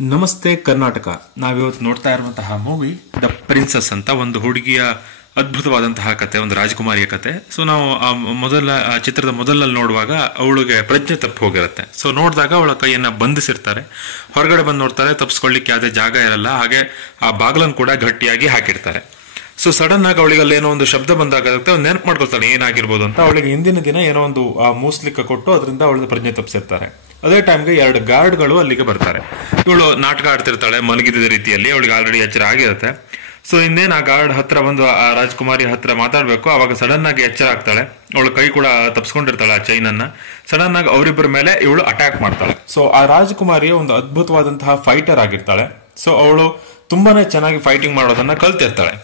ನಮಸ್ತೆ ಕರ್ನಾಟಕ. ನಾವಿವತ್ತು ನೋಡ್ತಾ ಇರುವಂತಹ ಮೂವಿ ದ ಪ್ರಿನ್ಸಸ್ ಅಂತ, ಒಂದು ಹುಡುಗಿಯ ಅದ್ಭುತವಾದಂತಹ ಕತೆ, ಒಂದು ರಾಜಕುಮಾರಿಯ ಕತೆ. ಸೊ ನಾವು ಚಿತ್ರದ ಮೊದಲಲ್ಲಿ ನೋಡುವಾಗ ಅವಳಿಗೆ ಪ್ರಜ್ಞೆ ತಪ್ಪಿ ಹೋಗಿರುತ್ತೆ. ಸೊ ನೋಡಿದಾಗ ಅವಳ ಕೈಯನ್ನ ಬಂಧಿಸಿರ್ತಾರೆ. ಹೊರಗಡೆ ಬಂದು ನೋಡ್ತಾರೆ, ತಪ್ಪಿಸ್ಕೊಳ್ಳಿಕ್ಕೆ ಯಾವುದೇ ಜಾಗ ಇರಲ್ಲ. ಹಾಗೆ ಆ ಬಾಗಿಲನ್ನು ಕೂಡ ಗಟ್ಟಿಯಾಗಿ ಹಾಕಿರ್ತಾರೆ. ಸೊ ಸಡನ್ ಆಗಿ ಅವಳಿಗೆ ಅಲ್ಲಿ ಏನೋ ಒಂದು ಶಬ್ದ ಬಂದಾಗ ಅವ್ನು ನೆನಪು ಮಾಡ್ಕೊಳ್ತಾನೆ ಏನಾಗಿರ್ಬೋದು ಅಂತ. ಅವಳಿಗೆ ಹಿಂದಿನ ದಿನ ಏನೋ ಒಂದು ಮೂಸ್ಲಿಕ್ಕೆ ಕೊಟ್ಟು ಅದರಿಂದ ಅವಳದ ಪ್ರಜ್ಞೆ ತಪ್ಪಿಸಿರ್ತಾರೆ. ಅದೇ ಟೈಮ್ಗೆ 2 ಗಾರ್ಡ್ಗಳು ಅಲ್ಲಿಗೆ ಬರ್ತಾರೆ. ಇವಳು ನಾಟಕ ಆಡ್ತಿರ್ತಾಳೆ ಮಲಗಿದ ರೀತಿಯಲ್ಲಿ, ಅವಳಿಗೆ ಆಲ್ರೆಡಿ ಎಚ್ಚರ ಆಗಿರುತ್ತೆ. ಸೊ ಇನ್ನೇನು ಆ ಗಾರ್ಡ್ ಹತ್ರ ಬಂದು ಆ ರಾಜಕುಮಾರಿ ಹತ್ರ ಮಾತಾಡ್ಬೇಕು, ಅವಾಗ ಸಡನ್ ಆಗಿ ಎಚ್ಚರ ಆಗ್ತಾಳೆ. ಅವಳು ಕೈ ಕೂಡ ತಪ್ಸ್ಕೊಂಡಿರ್ತಾಳೆ ಆ ಚೈನನ್ನ. ಸಡನ್ ಆಗಿ ಅವರಿಬ್ಬರ ಮೇಲೆ ಇವಳು ಅಟ್ಯಾಕ್ ಮಾಡ್ತಾಳೆ. ಸೊ ಆ ರಾಜಕುಮಾರಿಯ ಒಂದು ಅದ್ಭುತವಾದಂತಹ ಫೈಟರ್ ಆಗಿರ್ತಾಳೆ. ಸೊ ಅವಳು ತುಂಬಾನೇ ಚೆನ್ನಾಗಿ ಫೈಟಿಂಗ್ ಮಾಡೋದನ್ನ ಕಲ್ತಿರ್ತಾಳೆ.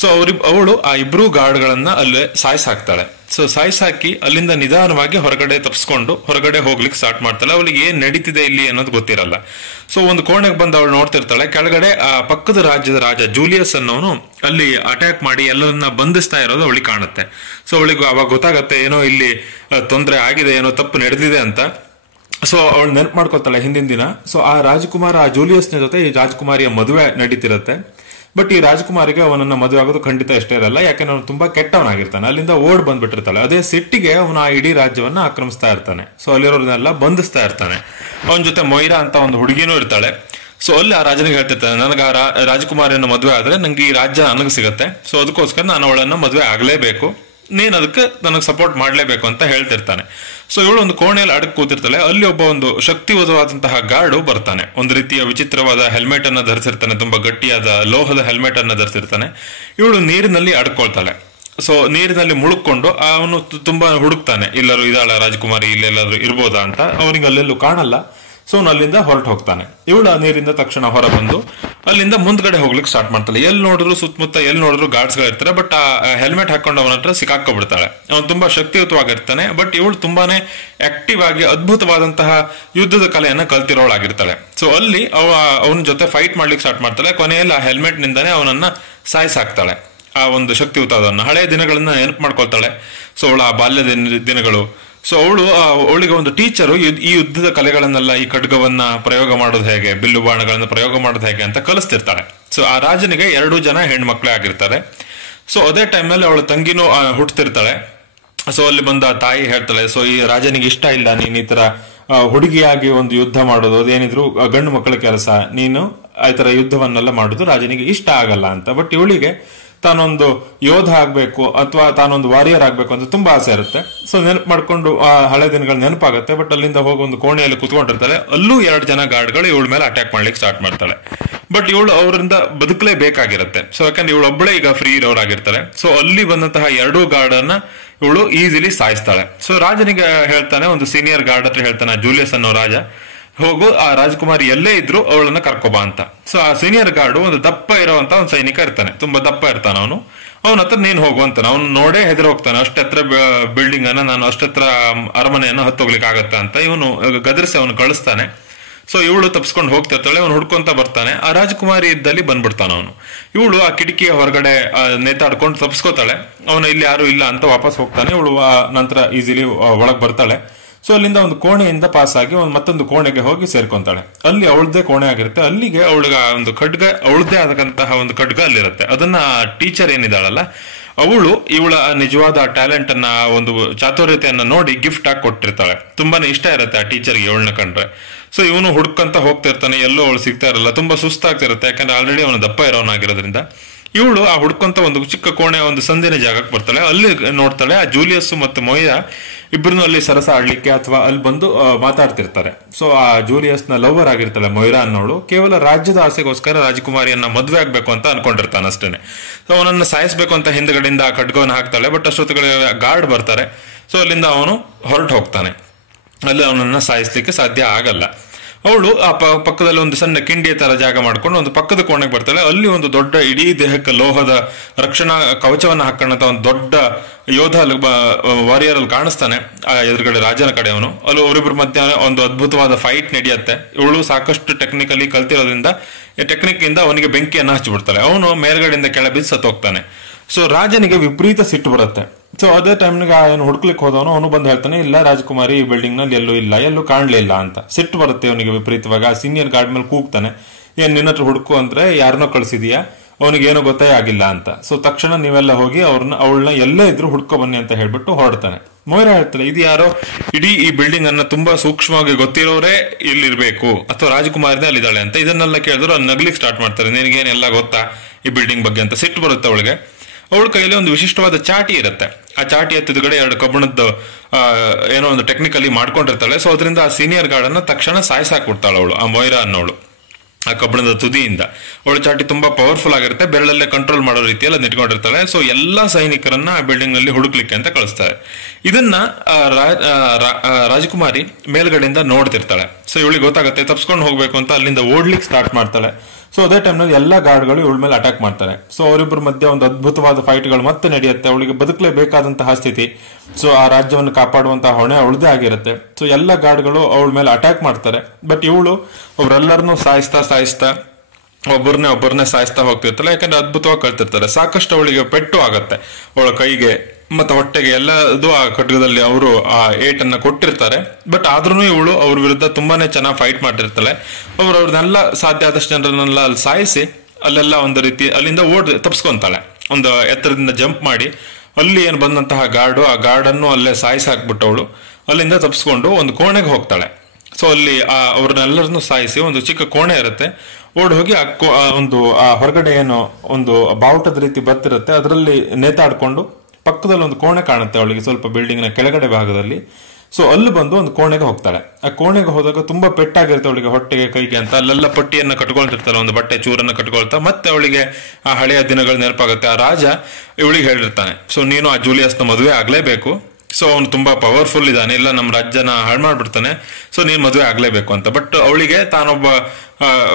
ಸೊ ಅವಳು ಆ ಇಬ್ರು ಗಾರ್ಡ್ಗಳನ್ನ ಅಲ್ಲೇ ಸಾಯಿಸಾಕ್ತಾಳೆ. ಸೊ ಸಾಯಿಸಾಕಿ ಅಲ್ಲಿಂದ ನಿಧಾನವಾಗಿ ಹೊರಗಡೆ ತಪ್ಪಿಸ್ಕೊಂಡು ಹೊರಗಡೆ ಹೋಗ್ಲಿಕ್ಕೆ ಸ್ಟಾರ್ಟ್ ಮಾಡ್ತಾಳೆ. ಅವಳಿಗೆ ಏನ್ ನಡೀತಿದೆ ಇಲ್ಲಿ ಅನ್ನೋದು ಗೊತ್ತಿರಲ್ಲ. ಸೊ ಒಂದು ಕೋಣೆಗೆ ಬಂದು ಅವಳು ನೋಡ್ತಿರ್ತಾಳೆ. ಕೆಳಗಡೆ ಆ ಪಕ್ಕದ ರಾಜ್ಯದ ರಾಜ ಜೂಲಿಯಸ್ ಅನ್ನೋನು ಅಲ್ಲಿ ಅಟ್ಯಾಕ್ ಮಾಡಿ ಎಲ್ಲರನ್ನ ಬಂಧಿಸ್ತಾ ಇರೋದು ಅವಳಿಗೆ ಕಾಣುತ್ತೆ. ಸೊ ಅವಳಿಗೆ ಅವಾಗ ಗೊತ್ತಾಗತ್ತೆ ಏನೋ ಇಲ್ಲಿ ತೊಂದರೆ ಆಗಿದೆ, ಏನೋ ತಪ್ಪು ನಡೆದಿದೆ ಅಂತ. ಸೊ ಅವಳು ನೆನಪು ಮಾಡ್ಕೊತಾಳೆ ಹಿಂದಿನ ದಿನ. ಸೊ ಆ ರಾಜಕುಮಾರ ಆ ಜೂಲಿಯಸ್ನ ಜೊತೆ ಈ ರಾಜಕುಮಾರಿಯ ಮದುವೆ ನಡೀತಿರತ್ತೆ. ಬಟ್ ಈ ರಾಜಕುಮಾರಿಗೆ ಅವನನ್ನ ಮದುವೆ ಆಗೋದು ಖಂಡಿತ ಇಷ್ಟ ಇರಲ್ಲ, ಯಾಕೆಂದ್ರೆ ಅವನು ತುಂಬಾ ಕೆಟ್ಟವನಾಗಿರ್ತಾನೆ. ಅಲ್ಲಿಂದ ಓಡ್ ಬಂದ್ಬಿಟ್ಟಿರ್ತಾಳೆ. ಅದೇ ಸಿಟ್ಟಿಗೆ ಅವನು ಆ ಇಡೀ ರಾಜ್ಯವನ್ನ ಆಕ್ರಮಿಸ್ತಾ ಇರ್ತಾನೆ. ಸೊ ಅಲ್ಲಿರೋರ್ನೆಲ್ಲ ಬಂಧಿಸ್ತಾ ಇರ್ತಾನೆ. ಅವನ ಜೊತೆ ಮೊಯ್ರಾ ಅಂತ ಒಂದು ಹುಡುಗಿನೂ ಇರ್ತಾಳೆ. ಸೊ ಅಲ್ಲಿ ಆ ರಾಜನಿಗೆ ಹೇಳ್ತಿರ್ತಾನೆ, ನನಗೆ ಆ ರಾಜಕುಮಾರಿಯನ್ನು ಮದುವೆ ಆದ್ರೆ ನಂಗೆ ಈ ರಾಜ್ಯ ನನಗೆ ಸಿಗುತ್ತೆ. ಸೊ ಅದಕ್ಕೋಸ್ಕರ ನಾನು ಅವಳನ್ನ ಮದುವೆ ಆಗ್ಲೇಬೇಕು, ನೀನ್ ಅದಕ್ಕೆ ನನಗೆ ಸಪೋರ್ಟ್ ಮಾಡ್ಲೇಬೇಕು ಅಂತ ಹೇಳ್ತಿರ್ತಾನೆ. ಸೊ ಇವಳು ಒಂದು ಕೋಣೆಯಲ್ಲಿ ಅಡಕ್ ಕೂತಿರ್ತಾಳೆ. ಅಲ್ಲಿ ಒಬ್ಬ ಒಂದು ಶಕ್ತಿಯುತವಾದಂತಹ ಗಾರ್ಡು ಬರ್ತಾನೆ. ಒಂದು ರೀತಿಯ ವಿಚಿತ್ರವಾದ ಹೆಲ್ಮೆಟ್ ಅನ್ನ ಧರಿಸಿರ್ತಾನೆ, ತುಂಬಾ ಗಟ್ಟಿಯಾದ ಲೋಹದ ಹೆಲ್ಮೆಟ್ ಅನ್ನ ಧರಿಸಿರ್ತಾನೆ. ಇವಳು ನೀರಿನಲ್ಲಿ ಅಡ್ಕೊಳ್ತಾಳೆ. ಸೊ ನೀರಿನಲ್ಲಿ ಮುಳುಕೊಂಡು ಅವನು ತುಂಬಾ ಹುಡುಕ್ತಾನೆ, ಎಲ್ಲರೂ ಇದಾಳ ರಾಜಕುಮಾರಿ, ಇಲ್ಲೆಲ್ಲಾದ್ರೂ ಇರ್ಬೋದಾ ಅಂತ. ಅವನಿಗೆ ಅಲ್ಲೆಲ್ಲೂ ಕಾಣಲ್ಲ. ಸೊ ಅವನು ಅಲ್ಲಿಂದ ಹೊರಟು ಹೋಗ್ತಾನೆ. ಇವಳು ಆ ನೀರಿಂದ ತಕ್ಷಣ ಹೊರ ಬಂದು ಅಲ್ಲಿಂದ ಮುಂದ್ಗಡೆ ಹೋಗ್ಲಿಕ್ಕೆ ಸ್ಟಾರ್ಟ್ ಮಾಡ್ತಾಳೆ. ಎಲ್ಲಿ ನೋಡಿದ್ರು ಸುತ್ತಮುತ್ತ ಎಲ್ಲಿ ನೋಡಿದ್ರು ಗಾರ್ಡ್ಸ್ಗಳು ಇರ್ತಾರೆ. ಬಟ್ ಆ ಹೆಲ್ಮೆಟ್ ಹಾಕೊಂಡು ಅವನ ಹತ್ರ ಸಿಕ್ಕಾಕೊಬಿಡ್ತಾಳೆ. ಅವನು ತುಂಬಾ ಶಕ್ತಿಯುತವಾಗಿರ್ತಾನೆ. ಬಟ್ ಇವಳು ತುಂಬಾನೇ ಆಕ್ಟಿವ್ ಆಗಿ ಅದ್ಭುತವಾದಂತಹ ಯುದ್ಧದ ಕಲೆಯನ್ನ ಕಲ್ತಿರೋಳಾಗಿರ್ತಾಳೆ. ಸೊ ಅಲ್ಲಿ ಅವನ ಜೊತೆ ಫೈಟ್ ಮಾಡ್ಲಿಕ್ಕೆ ಸ್ಟಾರ್ಟ್ ಮಾಡ್ತಾಳೆ. ಕೊನೆಯಲ್ಲಿ ಆ ಹೆಲ್ಮೆಟ್ ನಿಂದಾನೆ ಅವನನ್ನ ಸಾಯಿಸಾಕ್ತಾಳೆ. ಆ ಒಂದು ಶಕ್ತಿಯುತವನ್ನ ಹಳೆಯ ದಿನಗಳನ್ನ ನೆನಪು ಮಾಡ್ಕೊಳ್ತಾಳೆ. ಸೊ ಅವಳ ಆ ಬಾಲ್ಯದ ದಿನಗಳು. ಸೊ ಅವಳಿಗೆ ಒಂದು ಟೀಚರು ಈ ಯುದ್ಧದ ಕಲೆಗಳನ್ನೆಲ್ಲ, ಈ ಖಡ್ಗವನ್ನ ಪ್ರಯೋಗ ಮಾಡೋದು ಹೇಗೆ, ಬಿಲ್ಲು ಬಾಣಗಳನ್ನ ಪ್ರಯೋಗ ಮಾಡೋದು ಹೇಗೆ ಅಂತ ಕಲಿಸ್ತಿರ್ತಾಳೆ. ಸೊ ಆ ರಾಜನಿಗೆ 2 ಜನ ಹೆಣ್ಮಕ್ಳೇ ಆಗಿರ್ತಾರೆ. ಸೊ ಅದೇ ಟೈಮ್ನಲ್ಲಿ ಅವಳ ತಂಗಿನೂ ಹುಟ್ಟುತ್ತಿರ್ತಾಳೆ. ಸೊ ಅಲ್ಲಿ ಬಂದ ತಾಯಿ ಹೇಳ್ತಾಳೆ, ಸೊ ಈ ರಾಜನಿಗೆ ಇಷ್ಟ ಇಲ್ಲ ನೀನ್ ಈ ತರ ಹುಡುಗಿಯಾಗಿ ಒಂದು ಯುದ್ಧ ಮಾಡೋದು, ಅದೇನಿದ್ರು ಗಂಡು ಮಕ್ಕಳ ಕೆಲಸ, ನೀನು ಈ ತರ ಯುದ್ಧವನ್ನೆಲ್ಲ ಮಾಡೋದು ರಾಜನಿಗೆ ಇಷ್ಟ ಆಗಲ್ಲ ಅಂತ. ಬಟ್ ಇವಳಿಗೆ ತಾನೊಂದು ಯೋಧ ಆಗ್ಬೇಕು ಅಥವಾ ತಾನೊಂದು ವಾರಿಯರ್ ಆಗ್ಬೇಕು ಅಂತ ತುಂಬಾ ಆಸೆ ಇರುತ್ತೆ. ಸೊ ನೆನಪು ಮಾಡ್ಕೊಂಡು ಆ ಹಳೆ ದಿನಗಳು ನೆನಪಾಗುತ್ತೆ. ಬಟ್ ಅಲ್ಲಿಂದ ಹೋಗಿ ಒಂದು ಕೋಣೆಯಲ್ಲಿ ಕುತ್ಕೊಂಡಿರ್ತಾಳೆ. ಅಲ್ಲೂ 2 ಜನ ಗಾರ್ಡ್ಗಳು ಇವಳ ಮೇಲೆ ಅಟ್ಯಾಕ್ ಮಾಡ್ಲಿಕ್ಕೆ ಸ್ಟಾರ್ಟ್ ಮಾಡ್ತಾಳೆ. ಬಟ್ ಇವಳು ಅವರಿಂದ ಬದುಕಲೇಬೇಕಾಗಿರುತ್ತೆ. ಸೊ ಯಾಕಂದ್ರೆ ಇವಳು ಒಬ್ಬಳೇ ಈಗ ಫ್ರೀ ಇರೋರಾಗಿರ್ತಾಳೆ. ಸೊ ಅಲ್ಲಿ ಬಂದಂತಹ 2 ಗಾರ್ಡ್ ಅನ್ನ ಇವಳು ಈಸಿಲಿ ಸಾಯಿಸ್ತಾಳೆ. ಸೊ ರಾಜನಿಗೆ ಹೇಳ್ತಾನೆ, ಒಂದು ಸೀನಿಯರ್ ಗಾರ್ಡ್ ಹತ್ರ ಹೇಳ್ತಾನೆ, ಜೂಲಿಯಸ್ ಅನ್ನೋ ರಾಜ, ಹೋಗು ಆ ರಾಜಕುಮಾರಿ ಎಲ್ಲೇ ಇದ್ರು ಅವಳನ್ನ ಕರ್ಕೊಬಾ ಅಂತ. ಸೊ ಆ ಸೀನಿಯರ್ ಗಾರ್ಡು ಒಂದು ದಪ್ಪ ಇರೋಂತ ಒಂದು ಸೈನಿಕ ಇರ್ತಾನೆ, ತುಂಬಾ ದಪ್ಪ ಇರ್ತಾನೆ. ಅವನ ಹತ್ರ ನೀನ್ ಹೋಗು ಅಂತಾನೆ. ಅವ್ನು ನೋಡೇ ಹೆದರ್ ಹೋಗ್ತಾನೆ. ಅಷ್ಟೆತ್ರ ಬಿಲ್ಡಿಂಗ್ ಅನ್ನ ನಾನು ಅಷ್ಟೆತ್ರ ಅರಮನೆಯನ್ನು ಹತ್ತೋಗ್ಲಿಕ್ಕೆ ಆಗತ್ತ ಅಂತ ಇವನು ಗದರಿಸಿ ಅವನು ಕಳಿಸ್ತಾನೆ. ಸೊ ಇವಳು ತಪ್ಸ್ಕೊಂಡು ಹೋಗ್ತಿರ್ತಾಳೆ. ಅವನು ಹುಡ್ಕೊಂತ ಬರ್ತಾನೆ. ಆ ರಾಜಕುಮಾರಿ ಇದ್ದಲ್ಲಿ ಬಂದ್ಬಿಡ್ತಾನ ಅವನು. ಇವಳು ಆ ಕಿಟಕಿಯ ಹೊರಗಡೆ ನೇತಾಡ್ಕೊಂಡು ತಪ್ಸ್ಕೋತಾಳೆ. ಅವನು ಇಲ್ಲಿ ಯಾರು ಇಲ್ಲ ಅಂತ ವಾಪಸ್ ಹೋಗ್ತಾನೆ. ಇವಳು ನಂತರ ಈಸಿಲಿ ಒಳಗ್ ಬರ್ತಾಳೆ. ಸೊ ಅಲ್ಲಿಂದ ಒಂದು ಕೋಣೆಯಿಂದ ಪಾಸ್ ಆಗಿ ಮತ್ತೊಂದು ಕೋಣೆಗೆ ಹೋಗಿ ಸೇರ್ಕೊಂತಾಳೆ. ಅಲ್ಲಿ ಅವಳದೇ ಕೋಣೆ ಆಗಿರುತ್ತೆ. ಅಲ್ಲಿಗೆ ಅವಳಿಗೆ ಒಂದು ಖಡ್ಗ, ಅವಳದೇ ಆದಂತಹ ಒಂದು ಖಡ್ಗ ಅಲ್ಲಿರುತ್ತೆ. ಅದನ್ನ ಟೀಚರ್ ಏನಿದಾಳಲ್ಲ ಅವಳು ಇವಳ ನಿಜವಾದ ಟ್ಯಾಲೆಂಟ್ ಅನ್ನ, ಒಂದು ಚಾತುರ್ಯತೆಯನ್ನ ನೋಡಿ ಗಿಫ್ಟ್ ಆಗಿ ಕೊಟ್ಟಿರ್ತಾಳೆ. ತುಂಬಾನೇ ಇಷ್ಟ ಇರುತ್ತೆ ಆ ಟೀಚರ್ಗೆ ಇವಳನ್ನ ಕಂಡ್ರೆ. ಸೊ ಇವನು ಹುಡ್ಕಂತ ಹೋಗ್ತಿರ್ತಾನೆ. ಎಲ್ಲೋ ಅವಳು ಸಿಗ್ತಾ ಇರಲ್ಲ. ತುಂಬಾ ಸುಸ್ತಾಗ್ತಿರುತ್ತೆ, ಯಾಕಂದ್ರೆ ಆಲ್ರೆಡಿ ಅವನು ದಪ್ಪ ಇರೋನಾಗಿರೋದ್ರಿಂದ. ಇವಳು ಆ ಹುಡ್ಕೊಂತ ಒಂದು ಚಿಕ್ಕ ಕೋಣೆ, ಒಂದು ಸಂದಿನ ಜಾಗಕ್ಕೆ ಬರ್ತಾಳೆ. ಅಲ್ಲಿ ನೋಡ್ತಾಳೆ ಆ ಜೂಲಿಯಸ್ ಮತ್ತು ಮೊಯ್ರಾ ಇಬ್ರು ಅಲ್ಲಿ ಸರಸ ಆಡ್ಲಿಕ್ಕೆ ಅಥವಾ ಅಲ್ಲಿ ಬಂದು ಮಾತಾಡ್ತಿರ್ತಾರೆ. ಸೊ ಆ ಜೂಲಿಯಸ್ನ ಲವರ್ ಆಗಿರ್ತಾಳೆ ಮೊಯ್ರಾ ಅನ್ನೋಳು. ಕೇವಲ ರಾಜ್ಯದ ಆಸೆಗೋಸ್ಕರ ರಾಜಕುಮಾರಿಯನ್ನ ಮದುವೆ ಆಗ್ಬೇಕು ಅಂತ ಅನ್ಕೊಂಡಿರ್ತಾನೆ ಅಷ್ಟೇನೆ. ಸೊ ಅವನನ್ನ ಸಾಯಿಸ್ಬೇಕು ಅಂತ ಹಿಂದ್ಗಡೆಯಿಂದ ಆ ಖಡ್ಗವನ್ನು ಹಾಕ್ತಾಳೆ. ಬಟ್ ಅಷ್ಟೊತ್ತಿಗೆ ಗಾರ್ಡ್ ಬರ್ತಾರೆ. ಸೊ ಅಲ್ಲಿಂದ ಅವನು ಹೊರಟು ಹೋಗ್ತಾನೆ. ಅಲ್ಲಿ ಅವನನ್ನ ಸಾಯಿಸ್ಲಿಕ್ಕೆ ಸಾಧ್ಯ ಆಗಲ್ಲ. ಅವಳು ಆ ಪಕ್ಕದಲ್ಲಿ ಒಂದು ಸಣ್ಣ ಕಿಂಡಿಯ ತರ ಜಾಗ ಮಾಡ್ಕೊಂಡು ಒಂದು ಪಕ್ಕದ ಕೋಣೆಗೆ ಬರ್ತಾಳೆ. ಅಲ್ಲಿ ಒಂದು ದೊಡ್ಡ ಇಡೀ ದೇಹಕ್ಕೆ ಲೋಹದ ರಕ್ಷಣಾ ಕವಚವನ್ನ ಹಾಕೊಂಡಂತ ಒಂದು ದೊಡ್ಡ ಯೋಧ ವಾರಿಯರ್ ಅಲ್ಲಿ ಕಾಣಿಸ್ತಾನೆ ಆ ಎದುರುಗಡೆ ರಾಜನ ಕಡೆ. ಅವನು ಅಲ್ಲಿ ಅವರಿಬ್ಬರ ಮಧ್ಯ ಒಂದು ಅದ್ಭುತವಾದ ಫೈಟ್ ನಡೆಯುತ್ತೆ. ಇವಳು ಸಾಕಷ್ಟು ಟೆಕ್ನಿಕಲಿ ಕಲ್ತಿರೋದ್ರಿಂದ ಟೆಕ್ನಿಕ್ ಇಂದ ಅವನಿಗೆ ಬೆಂಕಿಯನ್ನ ಹಚ್ಚಿಬಿಡ್ತಾಳೆ. ಅವನು ಮೇಲ್ಗಡೆಯಿಂದ ಕೆಳ ಬಿದ್ದು ಸತ್ತೋಗ್ತಾನೆ. ಸೊ ರಾಜನಿಗೆ ವಿಪರೀತ ಸಿಟ್ಟು ಬರುತ್ತೆ. ಸೊ ಅದೇ ಟೈಮ್ನಾಗ ಏನು ಹುಡ್ಕ್ಲಿಕ್ಕೆ ಹೋದವನು ಅವನು ಬಂದು ಹೇಳ್ತಾನೆ, ಇಲ್ಲ ರಾಜಕುಮಾರಿ ಈ ಬಿಲ್ಡಿಂಗ್ ನಲ್ಲಿ ಎಲ್ಲೂ ಕಾಣ್ಲಿಲ್ಲ ಅಂತ. ಸಿಟ್ಟು ಬರುತ್ತೆ ಅವನಿಗೆ ವಿಪರೀತವಾಗ. ಆ ಸೀನಿಯರ್ ಗಾರ್ಡ್ ಮೇಲೆ ಕೂಗ್ತಾನೆ, ಏನ್ ನಿನ್ನ ಹತ್ರ ಹುಡುಕು ಅಂದ್ರೆ ಯಾರನ್ನೋ ಕಳ್ಸಿದೀಯಾ, ಅವನಿಗೆ ಏನೋ ಗೊತ್ತೇ ಆಗಿಲ್ಲ ಅಂತ. ಸೊ ತಕ್ಷಣ ನೀವೆಲ್ಲ ಹೋಗಿ ಅವಳನ್ನ ಎಲ್ಲೇ ಇದ್ರು ಹುಡ್ಕೊ ಬನ್ನಿ ಅಂತ ಹೇಳ್ಬಿಟ್ಟು ಹೊರಡ್ತಾನೆ. ಮೊಯ್ರಾ ಹೇಳ್ತಾಳೆ, ಇದು ಯಾರೋ ಇಡೀ ಈ ಬಿಲ್ಡಿಂಗ್ ಅನ್ನ ತುಂಬಾ ಸೂಕ್ಷ್ಮವಾಗಿ ಗೊತ್ತಿರೋರೇ ಇಲ್ಲಿರ್ಬೇಕು ಅಥವಾ ರಾಜಕುಮಾರಿನೇ ಅಲ್ಲಿದ್ದಾಳೆ ಅಂತ. ಇದನ್ನೆಲ್ಲ ಕೇಳಿದ್ರು ಅಲ್ಲಿ ನಗ್ಲಿಕ್ಕೆ ಸ್ಟಾರ್ಟ್ ಮಾಡ್ತಾರೆ, ನಿನಗೇನೆಲ್ಲ ಗೊತ್ತಾ ಈ ಬಿಲ್ಡಿಂಗ್ ಬಗ್ಗೆ ಅಂತ. ಸಿಟ್ಟು ಬರುತ್ತೆ ಅವಳಿಗೆ. ಅವಳ ಕೈಯಲ್ಲಿ ಒಂದು ವಿಶಿಷ್ಟವಾದ ಚಾಟಿ ಇರುತ್ತೆ. ಆ ಚಾಟಿ ಎತ್ತಿದಗಡೆ 2 ಕಬ್ಬಿಣದ ಏನೋ ಒಂದು ಟೆಕ್ನಿಕಲಿ ಮಾಡ್ಕೊಂಡಿರ್ತಾಳೆ. ಸೊ ಅದರಿಂದ ಆ ಸೀನಿಯರ್ ಗಾರ್ಡ್ ಅನ್ನ ತಕ್ಷಣ ಸಾಯಿಸಾಕ್ಬಿಡ್ತಾಳೆ ಅವಳು, ಆ ಮೊಯ್ರಾ ಅನ್ನೋಳು, ಆ ಕಬ್ಬಿಣದ ತುದಿಯಿಂದ. ಅವಳ ಚಾಟಿ ತುಂಬಾ ಪವರ್ಫುಲ್ ಆಗಿರುತ್ತೆ, ಬೆರಳಲ್ಲೇ ಕಂಟ್ರೋಲ್ ಮಾಡೋ ರೀತಿಯಲ್ಲಿ ಅದು ನಿಂತ್ಕೊಂಡಿರ್ತಾಳೆ. ಸೊ ಎಲ್ಲಾ ಸೈನಿಕರನ್ನ ಆ ಬಿಲ್ಡಿಂಗ್ ನಲ್ಲಿ ಹುಡುಕ್ಲಿಕ್ಕೆ ಅಂತ ಕಳಿಸ್ತಾರೆ. ಇದನ್ನ ರಾಜಕುಮಾರಿ ಮೇಲ್ಗಡೆಯಿಂದ ನೋಡ್ತಿರ್ತಾಳೆ. ಸೊ ಇವಳಿಗೆ ಗೊತ್ತಾಗುತ್ತೆ ತಪ್ಸ್ಕೊಂಡು ಹೋಗ್ಬೇಕು ಅಂತ ಅಲ್ಲಿಂದ ಓಡ್ಲಿಕ್ಕೆ ಸ್ಟಾರ್ಟ್ ಮಾಡ್ತಾಳೆ. ಸೊ ಅದೇ ಟೈಮ್ನಲ್ಲಿ ಎಲ್ಲಾ ಗಾರ್ಡ್ಗಳು ಇವಳ ಮೇಲೆ ಅಟ್ಯಾಕ್ ಮಾಡ್ತಾರೆ. ಸೊ ಅವರಿಬ್ಬರ ಮಧ್ಯೆ ಒಂದು ಅದ್ಭುತವಾದ ಫೈಟ್ಗಳು ಮತ್ತೆ ನಡೆಯುತ್ತೆ. ಅವಳಿಗೆ ಬದುಕಲೇಬೇಕಾದಂತಹ ಸ್ಥಿತಿ. ಸೊ ಆ ರಾಜ್ಯವನ್ನು ಕಾಪಾಡುವಂತಹ ಹೊಣೆ ಅವಳದೇ ಆಗಿರುತ್ತೆ. ಸೊ ಎಲ್ಲ ಗಾರ್ಡ್ಗಳು ಅವಳ ಮೇಲೆ ಅಟ್ಯಾಕ್ ಮಾಡ್ತಾರೆ. ಬಟ್ ಇವಳು ಅವರೆಲ್ಲರನ್ನೂ ಸಾಯಿಸ್ತಾ ಒಬ್ಬರನ್ನೇ ಸಾಯಿಸ್ತಾ ಹೋಗ್ತಿರ್ತಾಳೆ. ಯಾಕಂದ್ರೆ ಅದ್ಭುತವಾಗಿ ಕಳ್ತಿರ್ತಾರೆ. ಸಾಕಷ್ಟು ಅವಳಿಗೆ ಪೆಟ್ಟು ಆಗತ್ತೆ ಅವಳ ಕೈಗೆ ಮತ್ತೆ ಹೊಟ್ಟೆಗೆ ಎಲ್ಲದು. ಆ ಖಡ್ಗದಲ್ಲಿ ಅವರು ಆ ಏಟನ್ನ ಕೊಟ್ಟಿರ್ತಾರೆ. ಬಟ್ ಆದ್ರೂ ಇವಳು ಅವ್ರ ವಿರುದ್ಧ ತುಂಬಾನೇ ಚೆನ್ನಾಗಿ ಫೈಟ್ ಮಾಡಿರ್ತಾಳೆ. ಅವ್ರನ್ನೆಲ್ಲ ಸಾಧ್ಯ ಆದಷ್ಟು ಜನರನ್ನೆಲ್ಲ ಅಲ್ಲಿ ಸಾಯಿಸಿ ಅಲ್ಲೆಲ್ಲ ಒಂದು ರೀತಿ ಅಲ್ಲಿಂದ ತಪ್ಸ್ಕೊಂತಾಳೆ. ಒಂದು ಎತ್ತರದಿಂದ ಜಂಪ್ ಮಾಡಿ ಅಲ್ಲಿ ಏನು ಬಂದಂತಹ ಗಾರ್ಡು, ಆ ಗಾರ್ಡನ್ನು ಅಲ್ಲೇ ಸಾಯಿಸಾಕ್ಬಿಟ್ಟವಳು ಅಲ್ಲಿಂದ ತಪ್ಸ್ಕೊಂಡು ಒಂದು ಕೋಣೆಗೆ ಹೋಗ್ತಾಳೆ. ಸೊ ಅಲ್ಲಿ ಅವ್ರನ್ನೆಲ್ಲರನ್ನು ಸಾಯಿಸಿ ಒಂದು ಚಿಕ್ಕ ಕೋಣೆ ಇರುತ್ತೆ. ಓಡ್ ಹೋಗಿ ಆ ಹೊರಗಡೆ ಏನೋ ಒಂದು ಬಾವುಟದ ರೀತಿ ಬರ್ತಿರುತ್ತೆ, ಅದರಲ್ಲಿ ನೇತಾಡ್ಕೊಂಡು ಪಕ್ಕದಲ್ಲಿ ಒಂದು ಕೋಣೆ ಕಾಣುತ್ತೆ ಅವಳಿಗೆ ಸ್ವಲ್ಪ ಬಿಲ್ಡಿಂಗ್ ನ ಕೆಳಗಡೆ ಭಾಗದಲ್ಲಿ. ಸೊ ಅಲ್ಲಿ ಬಂದು ಒಂದು ಕೋಣೆಗೆ ಹೋಗ್ತಾಳೆ. ಆ ಕೋಣೆಗೆ ಹೋದಾಗ ತುಂಬಾ ಪೆಟ್ಟಾಗಿರುತ್ತೆ ಅವಳಿಗೆ ಹೊಟ್ಟೆಗೆ ಕೈಗೆ ಅಂತ. ಅಲ್ಲೆಲ್ಲ ಪಟ್ಟಿಯನ್ನ ಕಟ್ಕೊಳ್ತಿರ್ತಾಳೆ, ಒಂದು ಬಟ್ಟೆ ಚೂರನ್ನ ಕಟ್ಕೊಳ್ತಾ. ಮತ್ತೆ ಅವಳಿಗೆ ಆ ಹಳೆಯ ದಿನಗಳು ನೆನಪಾಗುತ್ತೆ. ಆ ರಾಜ ಇವಳಿಗೆ ಹೇಳಿರ್ತಾನೆ, ಸೊ ನೀನು ಆ ಜೂಲಿಯಸ್ನ ಮದುವೆ ಆಗ್ಲೇಬೇಕು. ಸೊ ಅವನು ತುಂಬಾ ಪವರ್ಫುಲ್ ಇದ್ದಾನೆ, ಇಲ್ಲ ನಮ್ಮ ರಾಜ್ಯನ ಹಾಳು ಮಾಡ್ಬಿಡ್ತಾನೆ. ಸೊ ನೀನ್ ಮದುವೆ ಆಗ್ಲೇಬೇಕು ಅಂತ. ಬಟ್ ಅವಳಿಗೆ ತಾನೊಬ್ಬ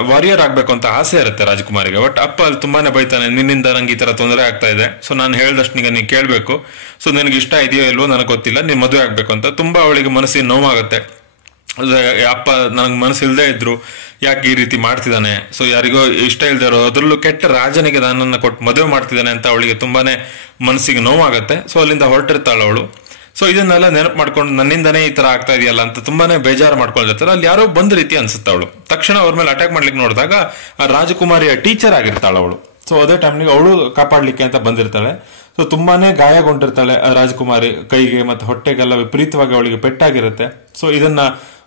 ವಾರಿಯರ್ ಆಗ್ಬೇಕು ಅಂತ ಆಸೆ ಇರುತ್ತೆ ರಾಜಕುಮಾರಿಗೆ. ಬಟ್ ಅಪ್ಪ ಅಲ್ಲಿ ತುಂಬಾನೇ ಬೈತಾನೆ, ನಿನ್ನಿಂದ ನಂಗೆ ಈ ತರ ತೊಂದರೆ ಆಗ್ತಾ ಇದೆ. ಸೊ ನಾನು ಹೇಳ್ದಷ್ಟು ನೀನ್ ಕೇಳ್ಬೇಕು. ಸೊ ನಿನಗೆ ಇಷ್ಟ ಇದೆಯೋ ಇಲ್ವೋ ನನಗೆ ಗೊತ್ತಿಲ್ಲ, ನೀನ್ ಮದುವೆ ಆಗ್ಬೇಕು ಅಂತ. ತುಂಬಾ ಅವಳಿಗೆ ಮನಸ್ಸಿಗೆ ನೋವಾಗುತ್ತೆ. ಅಪ್ಪ ನನಗೆ ಮನಸ್ಸು ಇಲ್ದೇ ಇದ್ರು ಯಾಕೆ ಈ ರೀತಿ ಮಾಡ್ತಿದ್ದಾನೆ, ಸೊ ಯಾರಿಗೋ ಇಷ್ಟ ಇಲ್ದೇ ಇರೋ ಅದರಲ್ಲೂ ಕೆಟ್ಟ ರಾಜನಿಗೆ ನನ್ನನ್ನು ಕೊಟ್ಟು ಮದುವೆ ಮಾಡ್ತಿದ್ದಾನೆ ಅಂತ ಅವಳಿಗೆ ತುಂಬಾನೇ ಮನಸ್ಸಿಗೆ ನೋವಾಗುತ್ತೆ. ಸೊ ಅಲ್ಲಿಂದ ಹೊರಟಿರ್ತಾಳೆ ಅವಳು. ಸೊ ಇದನ್ನೆಲ್ಲ ನೆನಪು ಮಾಡ್ಕೊಂಡು ನನ್ನಿಂದನೇ ಈ ತರ ಆಗ್ತಾ ಇದೆಯಲ್ಲ ಅಂತ ತುಂಬಾನೇ ಬೇಜಾರು ಮಾಡ್ಕೊಂಡಿರ್ತಾರೆ. ಅಲ್ಲಿ ಯಾರೋ ಬಂದ ರೀತಿ ಅನ್ಸುತ್ತೆ ಅವಳು. ತಕ್ಷಣ ಅವ್ರ ಮೇಲೆ ಅಟ್ಯಾಕ್ ಮಾಡ್ಲಿಕ್ಕೆ ನೋಡಿದಾಗ ಆ ರಾಜಕುಮಾರಿಯ ಟೀಚರ್ ಆಗಿರ್ತಾಳೆ ಅವಳು. ಸೊ ಅದೇ ಟೈಮ್ನಿಗೆ ಅವಳು ಕಾಪಾಡ್ಲಿಕ್ಕೆ ಅಂತ ಬಂದಿರ್ತಾಳೆ. ಸೊ ತುಂಬಾನೇ ಗಾಯಗೊಂಡಿರ್ತಾಳೆ ರಾಜಕುಮಾರಿ, ಕೈಗೆ ಮತ್ತೆ ಹೊಟ್ಟೆಗೆಲ್ಲ ವಿಪರೀತವಾಗಿ ಅವಳಿಗೆ ಪೆಟ್ಟಾಗಿರುತ್ತೆ. ಸೊ ಇದನ್ನ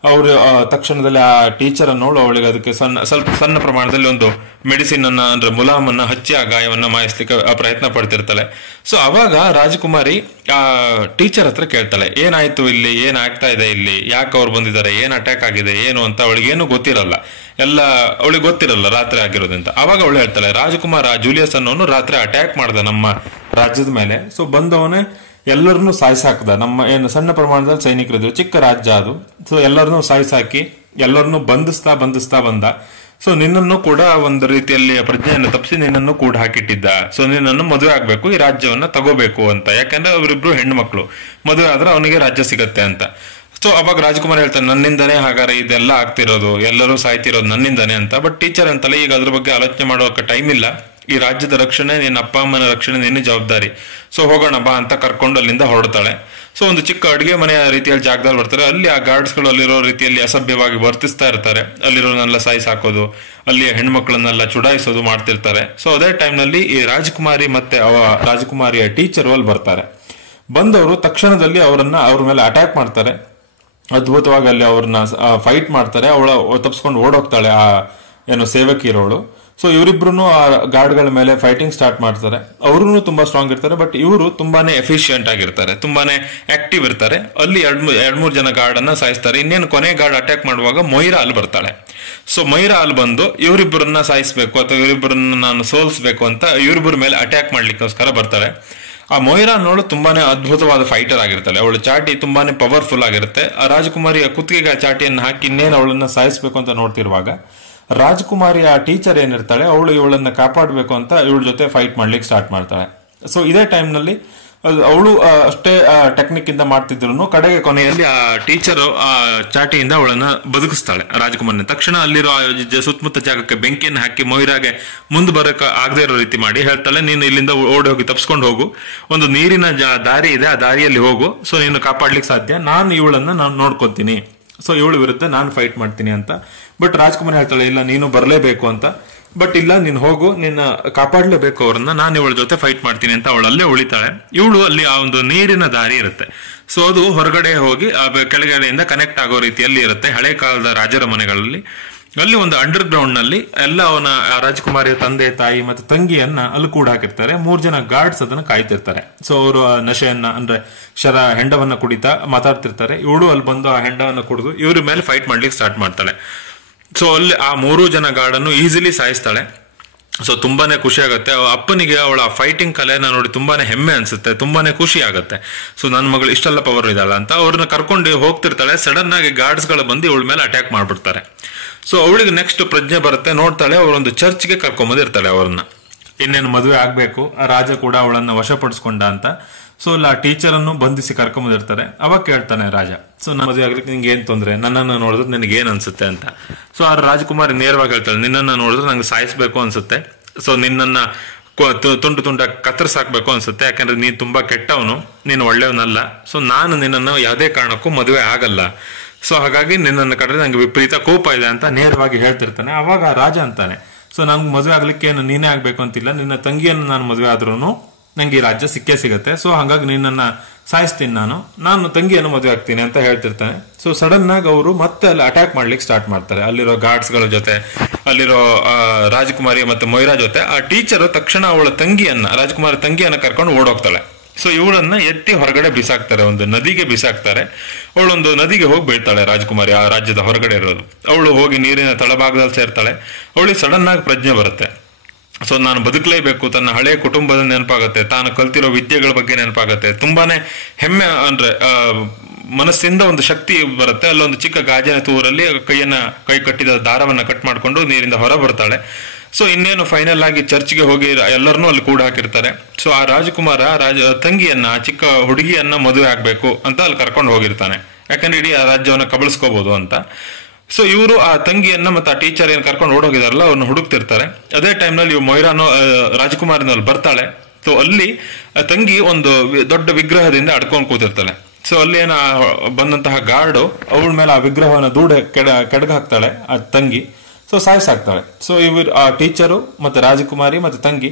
ಅವರು ತಕ್ಷಣದಲ್ಲಿ ಆ ಟೀಚರ್ ಅನ್ನೋಳು ಅವಳಿಗೆ ಅದಕ್ಕೆ ಸ್ವಲ್ಪ ಸಣ್ಣ ಪ್ರಮಾಣದಲ್ಲಿ ಒಂದು ಮೆಡಿಸಿನ್ ಅನ್ನ ಅಂದ್ರೆ ಮುಲಾಮನ್ನ ಹಚ್ಚಿ ಆ ಗಾಯವನ್ನ ಮಾಯಿಸ್ಲಿಕ್ಕೆ ಪ್ರಯತ್ನ ಪಡ್ತಿರ್ತಾಳೆ. ಸೊ ಅವಾಗ ರಾಜಕುಮಾರಿ ಆ ಟೀಚರ್ ಹತ್ರ ಕೇಳ್ತಾಳೆ, ಏನಾಯ್ತು ಇಲ್ಲಿ, ಏನಾಗ್ತಾ ಇದೆ ಇಲ್ಲಿ, ಯಾಕೆ ಅವ್ರು ಬಂದಿದ್ದಾರೆ, ಏನ್ ಅಟ್ಯಾಕ್ ಆಗಿದೆ ಏನು ಅಂತ. ಅವಳಿಗೆ ಏನು ಗೊತ್ತಿರಲ್ಲ, ಎಲ್ಲ ಅವಳಿಗೆ ಗೊತ್ತಿರಲ್ಲ ರಾತ್ರಿ ಆಗಿರೋದಂತ. ಅವಾಗ ಅವಳು ಹೇಳ್ತಾಳೆ, ರಾಜಕುಮಾರ ಜೂಲಿಯಸ್ ಅನ್ನೋನು ರಾತ್ರಿ ಅಟ್ಯಾಕ್ ಮಾಡ್ದ ನಮ್ಮ ರಾಜ್ಯದ ಮೇಲೆ. ಸೊ ಬಂದವನೇ ಎಲ್ಲರನ್ನೂ ಸಾಯಿಸಾಕ್ದ. ನಮ್ಮ ಏನು ಸಣ್ಣ ಪ್ರಮಾಣದಲ್ಲಿ ಸೈನಿಕರಿದ್ರು, ಚಿಕ್ಕ ರಾಜ್ಯ ಅದು. ಸೊ ಎಲ್ಲರನ್ನೂ ಸಾಯಿಸಾಕಿ ಎಲ್ಲರನ್ನೂ ಬಂಧಿಸ್ತಾ ಬಂದ. ಸೊ ನಿನ್ನನ್ನು ಕೂಡ ಒಂದು ರೀತಿಯಲ್ಲಿ ಪ್ರಜ್ಞೆಯನ್ನು ತಪ್ಪಿಸಿ ನಿನ್ನನ್ನು ಕೂಡ ಹಾಕಿಟ್ಟಿದ್ದ. ಸೊ ನಿನ್ನನ್ನು ಮದುವೆ ಆಗ್ಬೇಕು, ಈ ರಾಜ್ಯವನ್ನ ತಗೋಬೇಕು ಅಂತ. ಯಾಕಂದ್ರೆ ಅವರಿಬ್ರು ಹೆಣ್ಣು ಮಕ್ಕಳು, ಮದುವೆ ಆದ್ರೆ ಅವನಿಗೆ ರಾಜ್ಯ ಸಿಗತ್ತೆ ಅಂತ. ಸೊ ಅವಾಗ ರಾಜಕುಮಾರ್ ಹೇಳ್ತಾನೆ, ನನ್ನಿಂದನೇ ಹಾಗಾದ್ರೆ ಇದೆಲ್ಲ ಆಗ್ತಿರೋದು, ಎಲ್ಲರೂ ಸಾಯ್ತಿರೋದು ನನ್ನಿಂದನೇ ಅಂತ. ಬಟ್ ಟೀಚರ್ ಅಂತಲ್ಲ, ಈಗ ಅದ್ರ ಬಗ್ಗೆ ಆಲೋಚನೆ ಮಾಡೋಕೆ ಟೈಮ್ ಇಲ್ಲ. ಈ ರಾಜ್ಯದ ರಕ್ಷಣೆ, ನಿನ್ನ ಅಪ್ಪ ಅಮ್ಮನ ರಕ್ಷಣೆ ನಿನ್ನ ಜವಾಬ್ದಾರಿ. ಸೊ ಹೋಗೋಣ ಬಾ ಅಂತ ಕರ್ಕೊಂಡು ಅಲ್ಲಿಂದ ಹೊರಡ್ತಾಳೆ. ಸೊ ಒಂದು ಚಿಕ್ಕ ಅಡುಗೆ ಮನೆಯ ರೀತಿಯಲ್ಲಿ ಜಾಗದಲ್ಲಿ ಬರ್ತಾರೆ. ಅಲ್ಲಿ ಆ ಗಾರ್ಡ್ಸ್ಗಳು ಅಲ್ಲಿರೋ ರೀತಿಯಲ್ಲಿ ಅಸಭ್ಯವಾಗಿ ವರ್ತಿಸ್ತಾ ಇರ್ತಾರೆ. ಅಲ್ಲಿರೋನೆಲ್ಲ ಸಾಯಿಸಾಕೋದು, ಅಲ್ಲಿ ಹೆಣ್ಮಕ್ಳನ್ನೆಲ್ಲ ಚುಡಾಯಿಸೋದು ಮಾಡ್ತಿರ್ತಾರೆ. ಸೊ ಅದೇ ಟೈಮ್ನಲ್ಲಿ ಈ ರಾಜಕುಮಾರಿ ಮತ್ತೆ ರಾಜಕುಮಾರಿಯ ಟೀಚರ್ ಅಲ್ಲಿ ಬರ್ತಾರೆ. ಬಂದವರು ತಕ್ಷಣದಲ್ಲಿ ಅವ್ರ ಮೇಲೆ ಅಟ್ಯಾಕ್ ಮಾಡ್ತಾರೆ. ಅದ್ಭುತವಾಗಿ ಅಲ್ಲಿ ಅವ್ರನ್ನ ಫೈಟ್ ಮಾಡ್ತಾರೆ. ಅವಳ ತಪ್ಸ್ಕೊಂಡು ಓಡೋಗ್ತಾಳೆ ಆ ಏನು ಸೇವಕಿ ಇರೋಳು. ಸೊ ಇವರಿಬ್ರು ಆ ಗಾರ್ಡ್ಗಳ ಮೇಲೆ ಫೈಟಿಂಗ್ ಸ್ಟಾರ್ಟ್ ಮಾಡ್ತಾರೆ. ಅವರು ತುಂಬಾ ಸ್ಟ್ರಾಂಗ್ ಇರ್ತಾರೆ. ಬಟ್ ಇವರು ತುಂಬಾನೇ ಎಫಿಷಿಯಂಟ್ ಆಗಿರ್ತಾರೆ, ತುಂಬಾನೇ ಆಕ್ಟಿವ್ ಇರ್ತಾರೆ. ಅಲ್ಲಿ ಎರಡ್ ಮೂರು ಜನ ಗಾರ್ಡ್ ಅನ್ನ ಸಾಯಿಸ್ತಾರೆ. ಇನ್ನೇನು ಕೊನೆ ಗಾರ್ಡ್ ಅಟ್ಯಾಕ್ ಮಾಡುವಾಗ ಮೊಯ್ರಾ ಅಲ್ಲಿ ಬರ್ತಾಳೆ. ಸೊ ಮೊಯ್ರಾ ಅಲ್ಲಿ ಬಂದು ಇವರಿಬ್ಬರನ್ನ ಸಾಯಿಸ್ಬೇಕು ಅಥವಾ ಇವರಿಬ್ಬರನ್ನ ನಾನು ಸೋಲಿಸ್ಬೇಕು ಅಂತ ಇವರಿಬ್ಬರ ಮೇಲೆ ಅಟ್ಯಾಕ್ ಮಾಡ್ಲಿಕ್ಕೋಸ್ಕರ ಬರ್ತಾಳೆ. ಆ ಮೊಯ್ರಾ ಅನ್ನೋಳು ತುಂಬಾನೇ ಅದ್ಭುತವಾದ ಫೈಟರ್ ಆಗಿರ್ತಾಳೆ. ಅವಳು ಚಾಟಿ ತುಂಬಾನೇ ಪವರ್ಫುಲ್ ಆಗಿರುತ್ತೆ. ಆ ರಾಜಕುಮಾರಿಯ ಕುತ್ತಿಗೆಗೆ ಆ ಚಾಟಿಯನ್ನು ಹಾಕಿ ಇನ್ನೇನು ಅವಳನ್ನ ಸಾಯಿಸ್ಬೇಕು ಅಂತ ನೋಡ್ತಿರುವಾಗ ರಾಜಕುಮಾರಿ ಆ ಟೀಚರ್ ಏನಿರ್ತಾಳೆ ಅವಳು ಇವಳನ್ನ ಕಾಪಾಡಬೇಕು ಅಂತ ಇವಳ ಜೊತೆ ಫೈಟ್ ಮಾಡ್ಲಿಕ್ಕೆ ಸ್ಟಾರ್ಟ್ ಮಾಡ್ತಾಳೆ. ಸೊ ಇದೇ ಟೈಮ್ನಲ್ಲಿ ಅವಳು ಅಷ್ಟೇ ಟೆಕ್ನಿಕ್ ಇಂದ ಮಾಡ್ತಿದ್ರು ಕಡೆಗೆ ಕೊನೆಯಲ್ಲಿ ಆ ಟೀಚರ್ ಆ ಚಾಟಿಯಿಂದ ಅವಳನ್ನ ಬದುಕಿಸ್ತಾಳೆ ರಾಜ್ಕುಮಾರ್ನ. ತಕ್ಷಣ ಅಲ್ಲಿರೋ ಸುತ್ತಮುತ್ತ ಜಾಗಕ್ಕೆ ಬೆಂಕಿಯನ್ನು ಹಾಕಿ ಮೊಯ್ರಾಗೆ ಮುಂದೆ ಬರಕ್ ಆಗದೆ ಇರೋ ರೀತಿ ಮಾಡಿ ಹೇಳ್ತಾಳೆ, ನೀನು ಇಲ್ಲಿಂದ ಓಡಿ ಹೋಗಿ ತಪ್ಸ್ಕೊಂಡು ಹೋಗು, ಒಂದು ನೀರಿನ ದಾರಿ ಇದೆ, ಆ ದಾರಿಯಲ್ಲಿ ಹೋಗು, ಸೊ ನೀನು ಕಾಪಾಡ್ಲಿಕ್ಕೆ ಸಾಧ್ಯ, ನಾನು ಇವಳನ್ನ ನಾನು ನೋಡ್ಕೊತೀನಿ, ಸೊ ಇವಳ ವಿರುದ್ಧ ನಾನು ಫೈಟ್ ಮಾಡ್ತೀನಿ ಅಂತ. ಬಟ್ ರಾಜ್ಕುಮಾರ್ ಹೇಳ್ತಾಳೆ, ಇಲ್ಲ ನೀನು ಬರಲೇಬೇಕು ಅಂತ. ಬಟ್ ಇಲ್ಲ, ನೀನು ಹೋಗು, ನಿನ್ನ ಕಾಪಾಡ್ಲೇಬೇಕು ಅವ್ರನ್ನ, ನಾನು ಇವಳ ಜೊತೆ ಫೈಟ್ ಮಾಡ್ತೀನಿ ಅಂತ ಅವಳಲ್ಲೇ ಉಳಿತಾಳೆ. ಇವಳು ಅಲ್ಲಿ ಆ ಒಂದು ನೀರಿನ ದಾರಿ ಇರುತ್ತೆ, ಸೊ ಅದು ಹೊರಗಡೆ ಹೋಗಿ ಕೆಳಗಡೆಯಿಂದ ಕನೆಕ್ಟ್ ಆಗೋ ರೀತಿಯಲ್ಲಿ ಇರುತ್ತೆ. ಹಳೆ ಕಾಲದ ರಾಜರ ಮನೆಗಳಲ್ಲಿ ಅಲ್ಲಿ ಒಂದು ಅಂಡರ್ ಗ್ರೌಂಡ್ ನಲ್ಲಿ ಎಲ್ಲ ಅವನ ರಾಜಕುಮಾರಿಯ ತಂದೆ, ತಾಯಿ ಮತ್ತೆ ತಂಗಿಯನ್ನ ಅಲ್ಲಿ ಕೂಡ ಹಾಕಿರ್ತಾರೆ. 3 ಜನ ಗಾರ್ಡ್ಸ್ ಅದನ್ನ ಕಾಯ್ತಿರ್ತಾರೆ. ಸೊ ಅವರು ನಶೆಯನ್ನ ಅಂದ್ರೆ ಹೆಂಡವನ್ನ ಕುಡಿತಾ ಮಾತಾಡ್ತಿರ್ತಾರೆ. ಇವಳು ಅಲ್ಲಿ ಬಂದು ಆ ಹೆಂಡವನ್ನ ಕುಡಿದು ಇವ್ರ ಮೇಲೆ ಫೈಟ್ ಮಾಡ್ಲಿಕ್ಕೆ ಸ್ಟಾರ್ಟ್ ಮಾಡ್ತಾಳೆ. ಸೊ ಅಲ್ಲಿ ಆ 3 ಜನ ಗಾರ್ಡ್ ಅನ್ನು ಈಸಿಲಿ ಸಾಯಿಸ್ತಾಳೆ. ಸೊ ತುಂಬಾನೇ ಖುಷಿ ಆಗುತ್ತೆ ಅಪ್ಪನಿಗೆ. ಅವಳ ಫೈಟಿಂಗ್ ಕಲೆನ ನೋಡಿ ತುಂಬಾನೇ ಹೆಮ್ಮೆ ಅನ್ಸುತ್ತೆ, ತುಂಬಾನೇ ಖುಷಿ ಆಗುತ್ತೆ. ಸೊ ನನ್ನ ಮಗಳು ಇಷ್ಟೆಲ್ಲ ಪವರ್ ಇದ್ದಾಳ ಅಂತ ಅವ್ರನ್ನ ಕರ್ಕೊಂಡು ಹೋಗ್ತಿರ್ತಾಳೆ. ಸಡನ್ ಆಗಿ ಗಾರ್ಡ್ಸ್ ಗಳು ಬಂದು ಇವಳ ಮೇಲೆ ಅಟ್ಯಾಕ್ ಮಾಡ್ಬಿಡ್ತಾರೆ. ಸೊ ಅವಳಿಗೆ ನೆಕ್ಸ್ಟ್ ಪ್ರಜ್ಞೆ ಬರುತ್ತೆ, ನೋಡ್ತಾಳೆ, ಅವರೊಂದು ಚರ್ಚ್ಗೆ ಕರ್ಕೊಂಬಂದಿರ್ತಾಳೆ ಅವ್ರನ್ನ. ಇನ್ನೇನು ಮದುವೆ ಆಗ್ಬೇಕು, ಆ ರಾಜ ಕೂಡ ಅವಳನ್ನ ವಶಪಡಿಸ್ಕೊಂಡ ಅಂತ. ಸೊ ಆ ಟೀಚರ್ ಅನ್ನು ಬಂಧಿಸಿ ಕರ್ಕೊಂಬಂದಿರ್ತಾರೆ. ಅವಾಗ ಕೇಳ್ತಾನೆ ರಾಜ, ಸೊ ನಾನು ಮದುವೆ ಆಗ್ಲಿಕ್ಕೆ ನಿಂಗೆ ಏನ್ ತೊಂದ್ರೆ, ನನ್ನನ್ನು ನೋಡಿದ್ರೆ ನಿನಗೆ ಏನ್ ಅನ್ಸುತ್ತೆ ಅಂತ. ಸೊ ಆ ರಾಜಕುಮಾರಿ ನೇರವಾಗಿ ಹೇಳ್ತಾಳೆ, ನಿನ್ನನ್ನು ನೋಡಿದ್ರೆ ನಂಗೆ ಸಾಯಿಸ್ಬೇಕು ಅನ್ಸುತ್ತೆ, ಸೊ ನಿನ್ನನ್ನ ತುಂಡು ತುಂಡ ಕತ್ತರಿಸಾಕ್ಬೇಕು ಅನ್ಸುತ್ತೆ, ಯಾಕಂದ್ರೆ ನೀನ್ ತುಂಬಾ ಕೆಟ್ಟವನು, ನೀನು ಒಳ್ಳೆಯವನಲ್ಲ, ಸೊ ನಾನು ನಿನ್ನನ್ನು ಯಾವುದೇ ಕಾರಣಕ್ಕೂ ಮದುವೆ ಆಗಲ್ಲ, ಸೊ ಹಾಗಾಗಿ ನಿನ್ನನ್ನು ಕಡ್ರೆ ನಂಗೆ ವಿಪರೀತ ಕೋಪ ಇದೆ ಅಂತ ನೇರವಾಗಿ ಹೇಳ್ತಿರ್ತಾನೆ. ಅವಾಗ ರಾಜ ಅಂತಾನೆ, ಸೊ ನನ್ಗೆ ಮದುವೆ ಆಗ್ಲಿಕ್ಕೆ ಏನು ನೀನೇ ಆಗ್ಬೇಕು ಅಂತಿಲ್ಲ, ನಿನ್ನ ತಂಗಿಯನ್ನು ನಾನು ಮದುವೆ ಆದ್ರೂ ನಂಗೆ ಈ ರಾಜ್ಯ ಸಿಕ್ಕೇ ಸಿಗತ್ತೆ, ಸೊ ಹಾಗಾಗಿ ನಿನ್ನನ್ನ ಸಾಯಿಸ್ತೀನಿ, ನಾನು ತಂಗಿಯನ್ನು ಮದುವೆ ಆಗ್ತೀನಿ ಅಂತ ಹೇಳ್ತಿರ್ತಾನೆ. ಸೊ ಸಡನ್ ಆಗಿ ಅವರು ಮತ್ತೆ ಅಲ್ಲಿ ಅಟ್ಯಾಕ್ ಮಾಡ್ಲಿಕ್ಕೆ ಸ್ಟಾರ್ಟ್ ಮಾಡ್ತಾರೆ. ಅಲ್ಲಿರೋ ಗಾರ್ಡ್ಸ್ ಗಳ ಜೊತೆ, ಅಲ್ಲಿರೋ ರಾಜಕುಮಾರಿ ಮತ್ತೆ ಮೊಯ್ರಾ ಜೊತೆ. ಆ ಟೀಚರ್ ತಕ್ಷಣ ಅವಳ ತಂಗಿಯನ್ನ, ರಾಜಕುಮಾರಿ ತಂಗಿಯನ್ನ ಕರ್ಕೊಂಡು ಓಡೋಗ್ತಾಳೆ. ಸೊ ಇವಳನ್ನ ಎತ್ತಿ ಹೊರಗಡೆ ಬಿಸಾಕ್ತಾರೆ, ಒಂದು ನದಿಗೆ ಬಿಸಾಕ್ತಾರೆ. ಅವಳೊಂದು ನದಿಗೆ ಹೋಗಿ ಬೀಳ್ತಾಳೆ ರಾಜಕುಮಾರಿ, ಆ ರಾಜ್ಯದ ಹೊರಗಡೆ ಇರೋದು. ಅವಳು ಹೋಗಿ ನೀರಿನ ತಳಭಾಗದಲ್ಲಿ ಸೇರ್ತಾಳೆ. ಅವಳಿಗೆ ಸಡನ್ ಆಗಿ ಪ್ರಜ್ಞೆ ಬರುತ್ತೆ. ಸೊ ನಾನು ಬದುಕಲೇಬೇಕು, ತನ್ನ ಹಳೆಯ ಕುಟುಂಬದ ನೆನಪಾಗತ್ತೆ, ತಾನು ಕಲ್ತಿರೋ ವಿದ್ಯೆಗಳ ಬಗ್ಗೆ ನೆನಪಾಗತ್ತೆ, ತುಂಬಾನೇ ಹೆಮ್ಮೆ ಅಂದ್ರೆ ಮನಸ್ಸಿಂದ ಒಂದು ಶಕ್ತಿ ಬರುತ್ತೆ. ಅಲ್ಲೊಂದು ಚಿಕ್ಕ ಗಾಜಿನ ತೂರಲ್ಲಿ ಕೈ ಕಟ್ಟಿದ ದಾರವನ್ನ ಕಟ್ ಮಾಡ್ಕೊಂಡು ನೀರಿಂದ ಹೊರ ಬರ್ತಾಳೆ. ಸೊ ಇನ್ನೇನು ಫೈನಲ್ ಆಗಿ ಚರ್ಚ್ಗೆ ಹೋಗಿ ಎಲ್ಲರನ್ನೂ ಅಲ್ಲಿ ಕೂಡ ಹಾಕಿರ್ತಾರೆ. ಸೊ ಆ ರಾಜಕುಮಾರ ತಂಗಿಯನ್ನ, ಚಿಕ್ಕ ಹುಡುಗಿಯನ್ನ ಮದುವೆ ಆಗ್ಬೇಕು ಅಂತ ಅಲ್ಲಿ ಕರ್ಕೊಂಡು ಹೋಗಿರ್ತಾನೆ, ಯಾಕಂದ್ರೆ ಇಡೀ ಆ ರಾಜ್ಯವನ್ನ ಕಬಳಿಸ್ಕೋಬಹುದು ಅಂತ. ಸೊ ಇವರು ಆ ತಂಗಿಯನ್ನ ಮತ್ತೆ ಆ ಟೀಚರ್ ಏನ್ ಕರ್ಕೊಂಡು ಓಡೋಗಿದಾರಲ್ಲ ಅವ್ರನ್ನ ಹುಡುಕ್ತಿರ್ತಾರೆ. ಅದೇ ಟೈಮ್ನಲ್ಲಿ ಇವ್ ಮೊಯ್ರಾನು ರಾಜಕುಮಾರಿನಲ್ಲಿ ಬರ್ತಾಳೆ. ಸೊ ಅಲ್ಲಿ ತಂಗಿ ಒಂದು ದೊಡ್ಡ ವಿಗ್ರಹದಿಂದ ಅಡ್ಕೊಂಡು ಕೂತಿರ್ತಾಳೆ. ಸೊ ಅಲ್ಲಿ ಏನ ಬಂದಂತಹ ಗಾರ್ಡು ಅವಳ ಮೇಲೆ ಆ ವಿಗ್ರಹವನ್ನ ಕೆಡಗ ಹಾಕ್ತಾಳೆ ಆ ತಂಗಿ. ಸೊ ಸಾಯಿಸಾಕ್ತಾಳೆ. ಸೊ ಇವರು ಆ ಟೀಚರು ಮತ್ತೆ ರಾಜಕುಮಾರಿ ಮತ್ತೆ ತಂಗಿ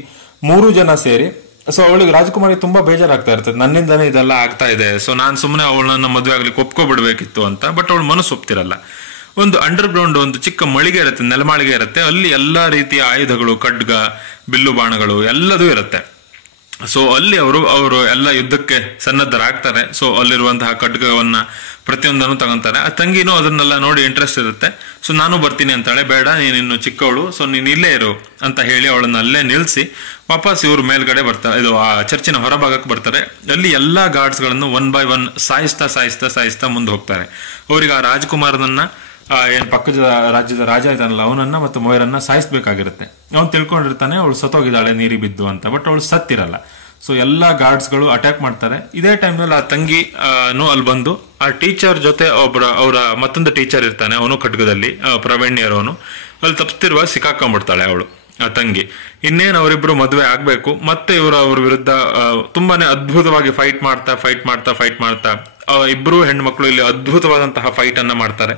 3 ಜನ ಸೇರಿ, ಸೊ ಅವಳಿಗೆ ರಾಜಕುಮಾರಿ ತುಂಬಾ ಬೇಜಾರಾಗ್ತಾ ಇರ್ತದೆ, ನನ್ನಿಂದನೇ ಇದೆಲ್ಲ ಆಗ್ತಾ ಇದೆ, ಸೊ ನಾನ್ ಸುಮ್ಮನೆ ಅವಳನ್ನ ಮದುವೆ ಆಗ್ಲಿಕ್ಕೆ ಒಪ್ಕೊಬಿಡ್ಬೇಕಿತ್ತು ಅಂತ. ಬಟ್ ಅವಳು ಮನಸ್ಸು ಒಪ್ತಿರಲ್ಲ. ಒಂದು ಅಂಡರ್ ಗ್ರೌಂಡ್ ಒಂದು ಚಿಕ್ಕ ಮಳಿಗೆ ಇರುತ್ತೆ, ನೆಲಮಾಳಿಗೆ ಇರುತ್ತೆ. ಅಲ್ಲಿ ಎಲ್ಲಾ ರೀತಿಯ ಆಯುಧಗಳು, ಖಡ್ಗ, ಬಿಲ್ಲು ಬಾಣಗಳು ಎಲ್ಲದೂ ಇರುತ್ತೆ. ಸೊ ಅಲ್ಲಿ ಅವರು ಎಲ್ಲ ಯುದ್ಧಕ್ಕೆ ಸನ್ನದ್ಧರಾಗ್ತಾರೆ. ಸೊ ಅಲ್ಲಿರುವಂತಹ ಖಡ್ಗವನ್ನ ಪ್ರತಿಯೊಂದನ್ನು ತಗೊಂತಾರೆ. ಆ ತಂಗಿನೂ ಅದನ್ನೆಲ್ಲ ನೋಡಿ ಇಂಟ್ರೆಸ್ಟ್ ಇರುತ್ತೆ. ಸೊ ನಾನು ಬರ್ತೀನಿ ಅಂತಾಳೆ. ಬೇಡ, ನೀನಿನ್ನು ಚಿಕ್ಕವಳು, ಸೊ ನೀನ್ ಇಲ್ಲೇ ಇರು ಅಂತ ಹೇಳಿ ಅವಳನ್ನ ಅಲ್ಲೇ ನಿಲ್ಸಿ ವಾಪಸ್ ಇವ್ರು ಮೇಲ್ಗಡೆ ಬರ್ತಾರೆ, ಇದು ಆ ಚರ್ಚಿನ ಹೊರಭಾಗಕ್ಕೆ ಬರ್ತಾರೆ. ಅಲ್ಲಿ ಎಲ್ಲಾ ಗಾರ್ಡ್ಸ್ ಗಳನ್ನು 1 by 1 ಸಾಯಿಸ್ತಾ ಮುಂದೆ ಹೋಗ್ತಾರೆ. ಅವ್ರಿಗೆ ಆ ರಾಜಕುಮಾರನನ್ನ ಏನ್ ಪಕ್ಕದ ರಾಜ್ಯದ ರಾಜ ಇದ್ದಾನಲ್ಲ ಅವನನ್ನ ಮತ್ತು ಮೊಯ್ರನ್ನ ಸಾಯಿಸ್ಬೇಕಾಗಿರುತ್ತೆ. ಅವನು ತಿಳ್ಕೊಂಡಿರ್ತಾನೆ ಅವಳು ಸತ್ತೋಗಿದ್ದಾಳೆ ನೀರಿಗೆ ಬಿದ್ದು ಅಂತ, ಬಟ್ ಅವಳು ಸತ್ತಿರಲ್ಲ. ಸೊ ಎಲ್ಲಾ ಗಾರ್ಡ್ಸ್ ಗಳು ಅಟ್ಯಾಕ್ ಮಾಡ್ತಾರೆ. ಇದೇ ಟೈಮ್ನಲ್ಲಿ ಆ ತಂಗಿ ಅಲ್ಲಿ ಬಂದು ಆ ಟೀಚರ್ ಜೊತೆ ಅವರ ಮತ್ತೊಂದು ಟೀಚರ್ ಇರ್ತಾನೆ, ಅವನು ಖಡ್ಗದಲ್ಲಿ ಪ್ರವೀಣ್ಯರವನು, ಅಲ್ಲಿ ತಪ್ಪಿತಿರುವಾಗ ಸಿಕ್ಕಾಕೊಂಡ್ಬಿಡ್ತಾಳೆ ಅವಳು ಆ ತಂಗಿ. ಇನ್ನೇನು ಅವರಿಬ್ರು ಮದುವೆ ಆಗ್ಬೇಕು. ಮತ್ತೆ ಅವ್ರ ವಿರುದ್ಧ ತುಂಬಾನೇ ಅದ್ಭುತವಾಗಿ ಫೈಟ್ ಮಾಡ್ತಾ ಇಬ್ರು ಹೆಣ್ಮಕ್ಳು ಇಲ್ಲಿ ಅದ್ಭುತವಾದಂತಹ ಫೈಟ್ ಅನ್ನ ಮಾಡ್ತಾರೆ.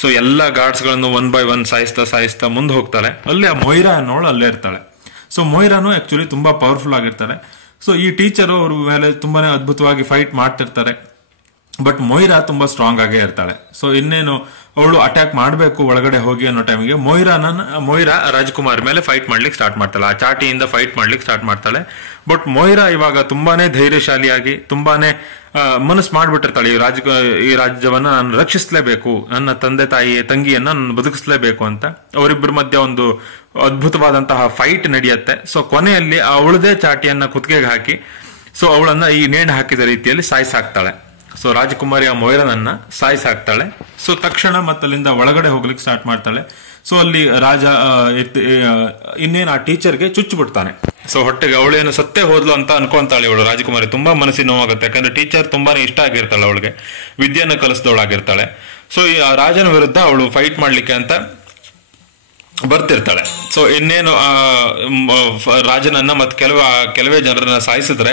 ಸೊ ಎಲ್ಲಾ ಗಾರ್ಡ್ಸ್ ಗಳನ್ನು 1 by 1 ಸಾಯಿಸ್ತಾ ಮುಂದೆ ಹೋಗ್ತಾಳೆ. ಅಲ್ಲಿ ಆ ಮೊಯ್ರಾ ಅನ್ನೋಳು ಅಲ್ಲೇ ಇರ್ತಾಳೆ. ಸೊ ಮೊಯ್ರಾನು ಆಕ್ಚುಲಿ ತುಂಬಾ ಪವರ್ಫುಲ್ ಆಗಿರ್ತಾರೆ. ಸೊ ಈ ಟೀಚರು ಅವ್ರ ಮೇಲೆ ತುಂಬಾನೇ ಅದ್ಭುತವಾಗಿ ಫೈಟ್ ಮಾಡ್ತಿರ್ತಾರೆ. ಬಟ್ ಮೊಯ್ರಾ ತುಂಬಾ ಸ್ಟ್ರಾಂಗ್ ಆಗೇ ಇರ್ತಾಳೆ. ಸೊ ಇನ್ನೇನು ಅವಳು ಅಟ್ಯಾಕ್ ಮಾಡಬೇಕು ಒಳಗಡೆ ಹೋಗಿ ಅನ್ನೋ ಟೈಮಿಗೆ ಮೊಯ್ರಾ ರಾಜ್ಕುಮಾರ್ ಮೇಲೆ ಫೈಟ್ ಮಾಡ್ಲಿಕ್ಕೆ ಸ್ಟಾರ್ಟ್ ಮಾಡ್ತಾಳೆ, ಆ ಚಾಟಿಯಿಂದ ಫೈಟ್ ಮಾಡ್ಲಿಕ್ಕೆ ಸ್ಟಾರ್ಟ್ ಮಾಡ್ತಾಳೆ. ಬಟ್ ಮೊಯ್ರಾ ಇವಾಗ ತುಂಬಾನೇ ಧೈರ್ಯಶಾಲಿಯಾಗಿ ತುಂಬಾನೇ ಮನಸ್ಸು ಮಾಡ್ಬಿಟ್ಟಿರ್ತಾಳೆ, ಈ ರಾಜ್ಯವನ್ನ ನಾನು ರಕ್ಷಿಸಲೇಬೇಕು, ನನ್ನ ತಂದೆ ತಾಯಿ ತಂಗಿಯನ್ನ ನಾನು ಬದುಕಿಸ್ಲೇಬೇಕು ಅಂತ. ಅವರಿಬ್ಬರ ಮಧ್ಯೆ ಒಂದು ಅದ್ಭುತವಾದಂತಹ ಫೈಟ್ ನಡೆಯುತ್ತೆ. ಸೊ ಕೊನೆಯಲ್ಲಿ ಅವಳದೇ ಚಾಟಿಯನ್ನ ಕುತ್ತಿಗೆಗೆ ಹಾಕಿ ಸೊ ಅವಳನ್ನ ಈ ನೇಣು ಹಾಕಿದ ರೀತಿಯಲ್ಲಿ ಸಾಯಿಸಾಕ್ತಾಳೆ. ಸೊ ರಾಜಕುಮಾರಿ ಆ ಮೊಯ್ರನನ್ನ ಸಾಯಿಸಾಕ್ತಾಳೆ. ಸೊ ತಕ್ಷಣ ಮತ್ತಲ್ಲಿಂದ ಒಳಗಡೆ ಹೋಗ್ಲಿಕ್ಕೆ ಸ್ಟಾರ್ಟ್ ಮಾಡ್ತಾಳೆ. ಸೊ ಅಲ್ಲಿ ರಾಜ ಇನ್ನೇನು ಆ ಟೀಚರ್ಗೆ ಚುಚ್ಚು ಬಿಡ್ತಾನೆ. ಸೊ ಹೊಟ್ಟೆಗೆ ಅವಳೇನು ಸತ್ತೇ ಹೋದ್ಲು ಅಂತ ಅನ್ಕೊಂತಾಳೆ ಇವಳು ರಾಜಕುಮಾರಿ. ತುಂಬಾ ಮನಸ್ಸಿನ ನೋವಾಗುತ್ತೆ, ಯಾಕಂದ್ರೆ ಟೀಚರ್ ತುಂಬಾನೇ ಇಷ್ಟ ಆಗಿರ್ತಾಳೆ ಅವಳಿಗೆ, ವಿದ್ಯೆಯನ್ನು ಕಲಿಸಿದವಳಾಗಿರ್ತಾಳೆ. ಸೊ ಈ ರಾಜನ ವಿರುದ್ಧ ಅವಳು ಫೈಟ್ ಮಾಡ್ಲಿಕ್ಕೆ ಅಂತ ಬರ್ತಿರ್ತಾಳೆ. ಸೊ ಇನ್ನೇನು ರಾಜನನ್ನ ಮತ್ತೆ ಕೆಲವೇ ಜನರನ್ನ ಸಾಯಿಸಿದ್ರೆ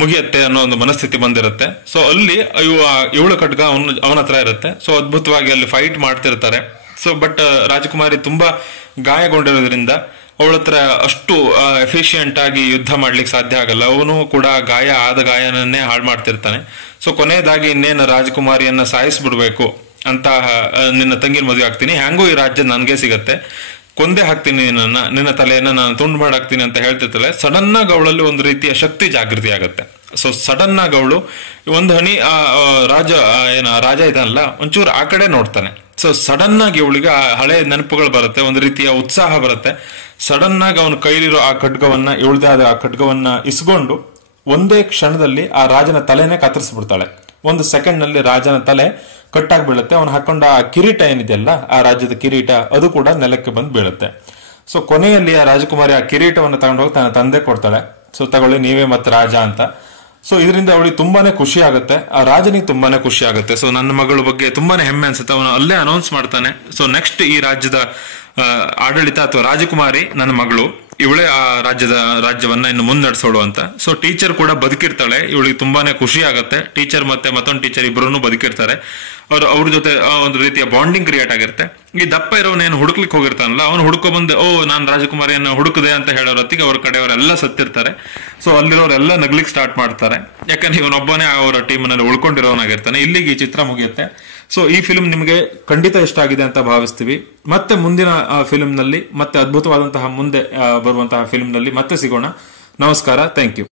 ಮುಗಿಯತ್ತೆ ಅನ್ನೋ ಒಂದು ಮನಸ್ಥಿತಿ ಬಂದಿರುತ್ತೆ. ಸೊ ಅಲ್ಲಿ ಇವಳು ಖಡ್ಗ ಅವನ ಹತ್ರ ಇರುತ್ತೆ. ಸೊ ಅದ್ಭುತವಾಗಿ ಅಲ್ಲಿ ಫೈಟ್ ಮಾಡ್ತಿರ್ತಾರೆ. ಸೊ ಬಟ್ ರಾಜಕುಮಾರಿ ತುಂಬಾ ಗಾಯಗೊಂಡಿರೋದ್ರಿಂದ ಅವಳ ಹತ್ರ ಅಷ್ಟು ಎಫಿಷಿಯಂಟ್ ಆಗಿ ಯುದ್ಧ ಮಾಡ್ಲಿಕ್ಕೆ ಸಾಧ್ಯ ಆಗಲ್ಲ. ಅವನು ಕೂಡ ಗಾಯನನ್ನೇ ಹಾಳು ಮಾಡ್ತಿರ್ತಾನೆ. ಸೊ ಕೊನೆಯದಾಗಿ ಇನ್ನೇನು ರಾಜಕುಮಾರಿಯನ್ನ ಸಾಯಿಸ್ಬಿಡ್ಬೇಕು ಅಂತ, ನಿನ್ನ ತಂಗಿನ ಮದುವೆ ಆಗ್ತೀನಿ, ಹ್ಯಾಂಗೂ ಈ ರಾಜ್ಯ ನನಗೆ ಸಿಗತ್ತೆ, ಕೊಂದೆ ಹಾಕ್ತೀನಿ ನಿನ್ನ ತಲೆಯನ್ನ ನಾನು ತುಂಡು ಮಾಡಾಕ್ತೀನಿ ಅಂತ ಹೇಳ್ತಿರ್ತಾಳೆ. ಸಡನ್ ಆಗಿ ಅವಳಲ್ಲಿ ಒಂದು ರೀತಿಯ ಶಕ್ತಿ ಜಾಗೃತಿ ಆಗುತ್ತೆ. ಸೊ ಸಡನ್ ಆಗಿ ಅವಳು ಒಂದು ಹನಿ ರಾಜ ಇದಲ್ಲ ಒಂಚೂರು ಆ ಕಡೆ ನೋಡ್ತಾನೆ. ಸೊ ಸಡನ್ ಆಗಿ ಅವಳಿಗೆ ಹಳೆ ನೆನಪುಗಳು ಬರುತ್ತೆ, ಒಂದು ರೀತಿಯ ಉತ್ಸಾಹ ಬರುತ್ತೆ. ಸಡನ್ ಆಗಿ ಅವನ ಕೈಲಿರೋ ಆ ಖಡ್ಗವನ್ನ, ಇವಳದೇ ಆದ ಆ ಖಡ್ಗವನ್ನ ಇಸ್ಕೊಂಡು ಒಂದೇ ಕ್ಷಣದಲ್ಲಿ ಆ ರಾಜನ ತಲೆನೇ ಕತ್ತರಿಸ್ಬಿಡ್ತಾಳೆ. 1 ಸೆಕೆಂಡ್ ನಲ್ಲಿ ರಾಜನ ತಲೆ ಕಟ್ಟಾಗಿ ಬೀಳುತ್ತೆ. ಅವನು ಹಾಕೊಂಡ ಆ ಕಿರೀಟ ಏನಿದೆಯಲ್ಲ, ಆ ರಾಜ್ಯದ ಕಿರೀಟ, ಅದು ಕೂಡ ನೆಲಕ್ಕೆ ಬಂದು ಬೀಳುತ್ತೆ. ಸೊ ಕೊನೆಯಲ್ಲಿ ಆ ರಾಜಕುಮಾರಿ ಆ ಕಿರೀಟವನ್ನು ತಗೊಂಡೋಗಿ ತನ್ನ ತಂದೆ ಕೊಡ್ತಾಳೆ. ಸೊ ತಗೊಳ್ಳಿ, ನೀವೇ ಮತ್ತೆ ರಾಜ ಅಂತ. ಸೊ ಇದರಿಂದ ಅವಳಿಗೆ ತುಂಬಾನೇ ಖುಷಿ ಆಗುತ್ತೆ, ಆ ರಾಜನಿಗೆ ತುಂಬಾನೇ ಖುಷಿ ಆಗುತ್ತೆ. ಸೊ ನನ್ನ ಮಗಳ ಬಗ್ಗೆ ತುಂಬಾನೇ ಹೆಮ್ಮೆ ಅನ್ಸುತ್ತೆ. ಅವನು ಅಲ್ಲೇ ಅನೌನ್ಸ್ ಮಾಡ್ತಾನೆ, ಸೊ ನೆಕ್ಸ್ಟ್ ಈ ರಾಜ್ಯದ ಆಡಳಿತ ಅಥವಾ ರಾಜಕುಮಾರಿ ನನ್ನ ಮಗಳು, ಇವಳೇ ಆ ರಾಜ್ಯವನ್ನ ಇನ್ನು ಮುನ್ನಡೆಸೋಳು ಅಂತ. ಸೊ ಟೀಚರ್ ಕೂಡ ಬದುಕಿರ್ತಾಳೆ, ಇವಳಿಗೆ ತುಂಬಾನೇ ಖುಷಿ ಆಗುತ್ತೆ. ಟೀಚರ್ ಮತ್ತೆ ಮತ್ತೊಂದು ಟೀಚರ್ ಇಬ್ಬರನ್ನು ಬದುಕಿರ್ತಾರೆ. ಅವ್ರ ಜೊತೆ ಒಂದು ರೀತಿಯ ಬಾಂಡಿಂಗ್ ಕ್ರಿಯೇಟ್ ಆಗಿರುತ್ತೆ. ಈ ದಪ್ಪ ಇರೋನೇನು ಹುಡುಕ್ಲಿಕ್ಕೆ ಹೋಗಿರ್ತಾನಲ್ಲ, ಅವನು ಹುಡುಕೋ ಬಂದು ನಾನು ರಾಜಕುಮಾರಿಯನ್ನು ಹುಡುಕದೆ ಅಂತ ಹೇಳೋರೊತ್ತಿಗೆ ಅವ್ರ ಕಡೆಯವರೆಲ್ಲ ಸತ್ತಿರ್ತಾರೆ. ಸೊ ಅಲ್ಲಿರೋರೆಲ್ಲ ನಗ್ಲಿಕ್ಕೆ ಸ್ಟಾರ್ಟ್ ಮಾಡ್ತಾರೆ, ಯಾಕಂದ್ರೆ ಇವನೊಬ್ಬನೇ ಅವರ ಟೀಮ್ನಲ್ಲಿ ಉಳ್ಕೊಂಡಿರೋನಾಗಿರ್ತಾನೆ. ಇಲ್ಲಿಗೆ ಈ ಚಿತ್ರ ಮುಗಿಯುತ್ತೆ. ಸೊ ಈ ಫಿಲ್ಮ್ ನಿಮಗೆ ಖಂಡಿತ ಇಷ್ಟ ಆಗಿದೆ ಅಂತ ಭಾವಿಸ್ತೀವಿ. ಮತ್ತೆ ಮುಂದಿನ ಫಿಲ್ಮ್ ನಲ್ಲಿ, ಮತ್ತೆ ಅದ್ಭುತವಾದಂತಹ ಮುಂದೆ ಬರುವಂತಹ ಫಿಲ್ಮ್ ನಲ್ಲಿ ಮತ್ತೆ ಸಿಗೋಣ. ನಮಸ್ಕಾರ, ಥ್ಯಾಂಕ್ ಯು.